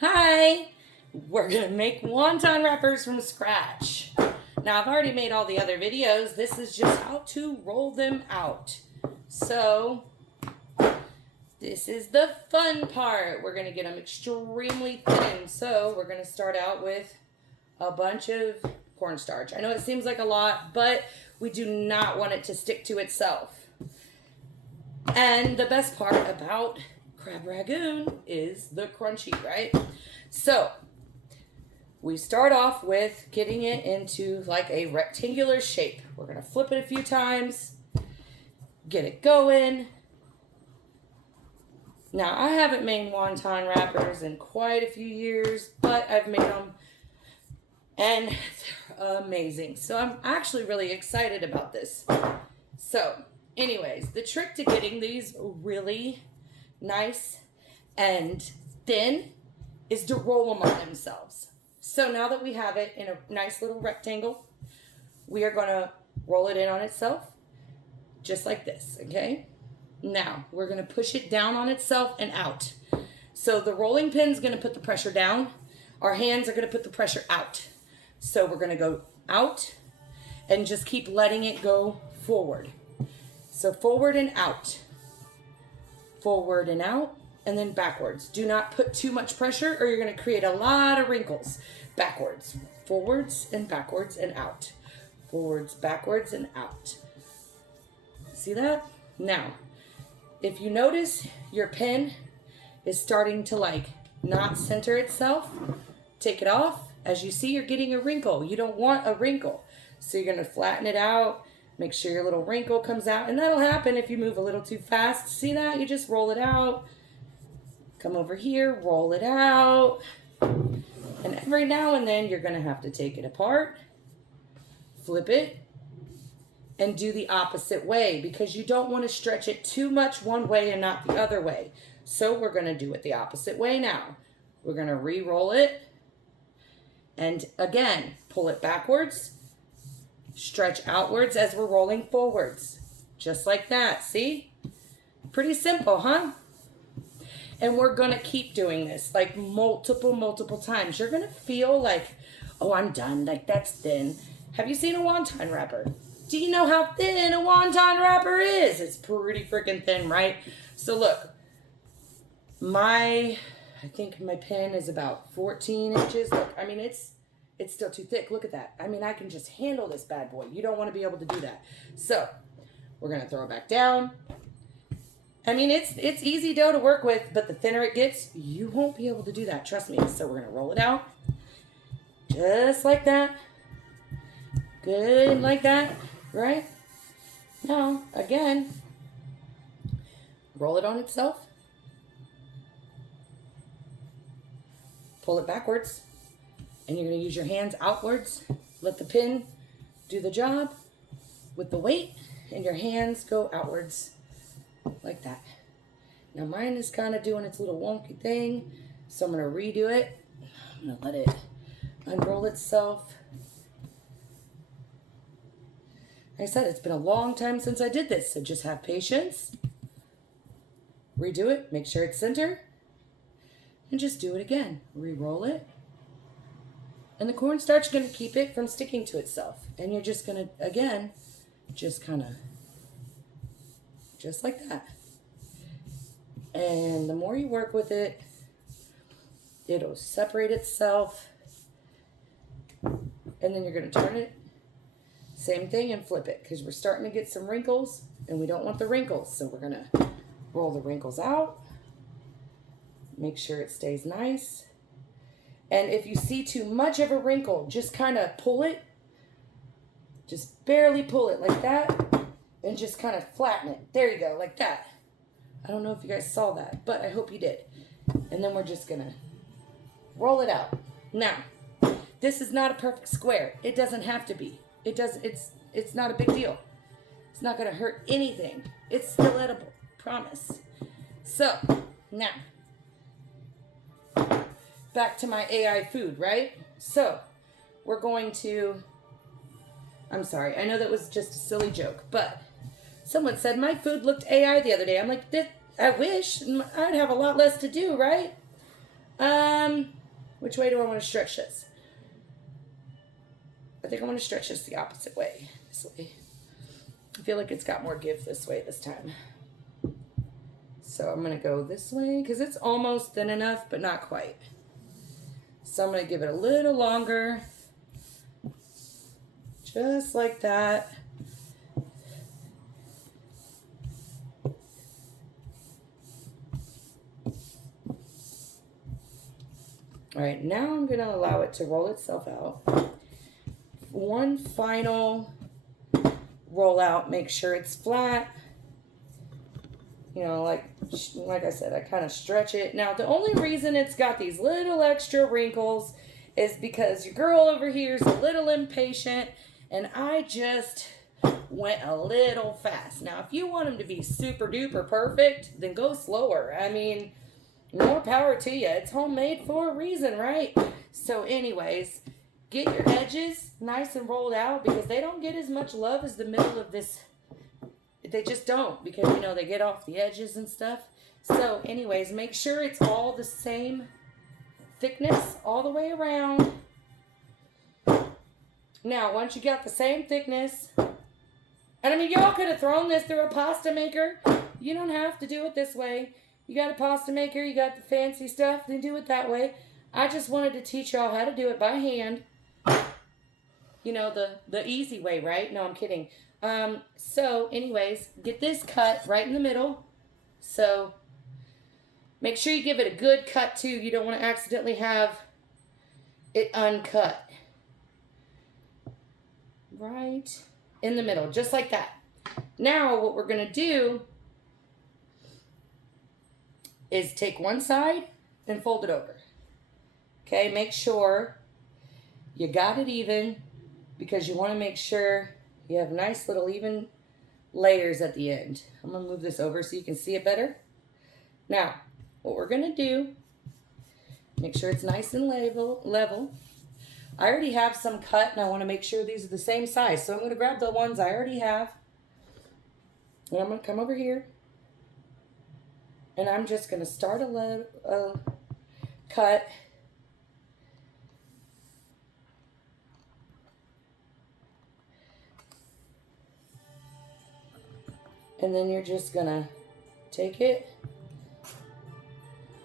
Hi! We're gonna make wonton wrappers from scratch. Now I've already made all the other videos. This is just how to roll them out. So this is the fun part. We're gonna get them extremely thin. So we're gonna start out with a bunch of cornstarch. I know it seems like a lot, but we do not want it to stick to itself. And the best part about crab ragoon is the crunchy, right? So we start off with getting it into like a rectangular shape. We're going to flip it a few times, get it going. Now, I haven't made wonton wrappers in quite a few years, but I've made them and they're amazing. So I'm actually really excited about this. So anyways, the trick to getting these really nice and thin is to roll them on themselves. So now that we have it in a nice little rectangle, we are going to roll it in on itself just like this, okay? Now we're going to push it down on itself and out. So the rolling pin is going to put the pressure down. Our hands are going to put the pressure out. So we're going to go out and just keep letting it go forward. So forward and out, forward and out, and then backwards. Do not put too much pressure or you're going to create a lot of wrinkles. Backwards, forwards and backwards and out. Forwards, backwards and out. See that? Now, if you notice your pen is starting to like not center itself, take it off. As you see, you're getting a wrinkle. You don't want a wrinkle. So you're going to flatten it out. Make sure your little wrinkle comes out. And that'll happen if you move a little too fast. See that? You just roll it out. Come over here, roll it out. And every now and then, you're going to have to take it apart, flip it, and do the opposite way because you don't want to stretch it too much one way and not the other way. So we're going to do it the opposite way now. We're going to re-roll it. And again, pull it backwards. Stretch outwards as we're rolling forwards. Just like that, see? Pretty simple, huh? And we're going to keep doing this like multiple times. You're going to feel like, oh, I'm done. Like, that's thin. Have you seen a wonton wrapper? Do you know how thin a wonton wrapper is? It's pretty freaking thin, right? So look, I think my pen is about 14 inches. Look, I mean, it's still too thick. Look at that. I mean, I can just handle this bad boy. You don't want to be able to do that. So we're going to throw it back down. I mean, it's easy dough to work with, but the thinner it gets, you won't be able to do that. Trust me. So we're going to roll it out just like that. Good like that, right? Now, again, roll it on itself. Pull it backwards. And you're going to use your hands outwards. Let the pin do the job with the weight. And your hands go outwards like that. Now mine is kind of doing its little wonky thing. So I'm going to redo it. I'm going to let it unroll itself. Like I said, it's been a long time since I did this. So just have patience. Redo it. Make sure it's center. And just do it again. Re-roll it. And the cornstarch is going to keep it from sticking to itself. And you're just going to, again, just kind of, just like that. And the more you work with it, it'll separate itself. And then you're going to turn it. Same thing and flip it. Because we're starting to get some wrinkles. And we don't want the wrinkles. So we're going to roll the wrinkles out. Make sure it stays nice. And if you see too much of a wrinkle, just kind of pull it. Just barely pull it like that. And just kind of flatten it. There you go, like that. I don't know if you guys saw that, but I hope you did. And then we're just going to roll it out. Now, this is not a perfect square. It doesn't have to be. It's not a big deal. It's not going to hurt anything. It's still edible, promise. So, now, back to my AI food, right? So, we're going to, I'm sorry, I know that was just a silly joke, but someone said my food looked AI the other day. I'm like, I wish I'd have a lot less to do, right? Which way do I want to stretch this? I think I want to stretch this the opposite way. This way. I feel like it's got more give this way this time. So I'm going to go this way because it's almost thin enough, but not quite. So I'm going to give it a little longer. Just like that. All right, now I'm going to allow it to roll itself out. One final roll out, make sure it's flat. You know, like I said, I kind of stretch it. Now, the only reason it's got these little extra wrinkles is because your girl over here is a little impatient, and I just went a little fast. Now, if you want them to be super duper perfect, then go slower. I mean, more power to you. It's homemade for a reason, right? So anyways, get your edges nice and rolled out because they don't get as much love as the middle of this. They just don't because, you know, they get off the edges and stuff. So anyways, make sure it's all the same thickness all the way around. Now, once you got the same thickness, and I mean, y'all could have thrown this through a pasta maker. You don't have to do it this way. You got a pasta maker, you got the fancy stuff, then do it that way. I just wanted to teach y'all how to do it by hand. You know, the easy way, right? No, I'm kidding. So anyways, get this cut right in the middle. So make sure you give it a good cut too. You don't want to accidentally have it uncut. Right in the middle, just like that. Now what we're going to do is take one side and fold it over. Okay, make sure you got it even because you want to make sure you have nice little even layers at the end. I'm going to move this over so you can see it better. Now, what we're going to do, make sure it's nice and level. I already have some cut and I want to make sure these are the same size. So I'm going to grab the ones I already have. And I'm going to come over here. And I'm just going to start a cut. And then you're just going to take it.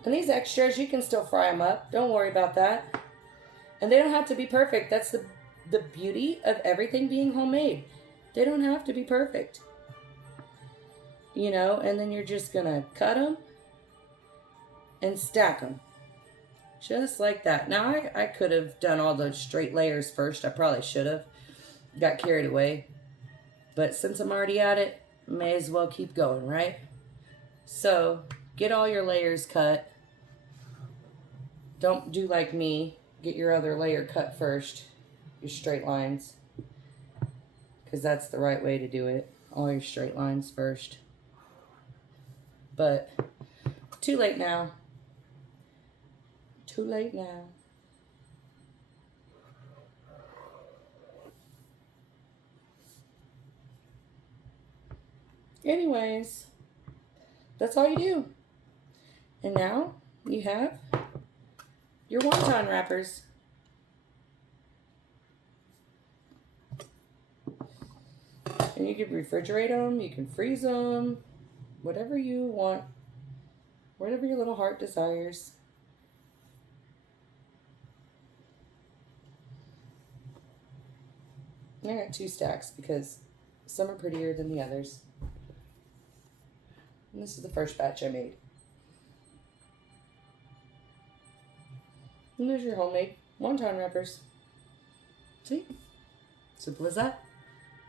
And these extras, you can still fry them up. Don't worry about that. And they don't have to be perfect. That's the beauty of everything being homemade. They don't have to be perfect. You know, and then you're just going to cut them and stack them. Just like that. Now, I could have done all the straight layers first. I probably should have. Got carried away. But since I'm already at it, may as well keep going, right? So, get all your layers cut. Don't do like me. Get your other layer cut first. Your straight lines. Because that's the right way to do it. All your straight lines first. But, too late now. Too late now. Anyways, that's all you do. And now you have your wonton wrappers. And you can refrigerate them, you can freeze them, whatever you want, whatever your little heart desires. I got 2 stacks because some are prettier than the others. And this is the first batch I made. And there's your homemade wonton wrappers. See? Simple as that.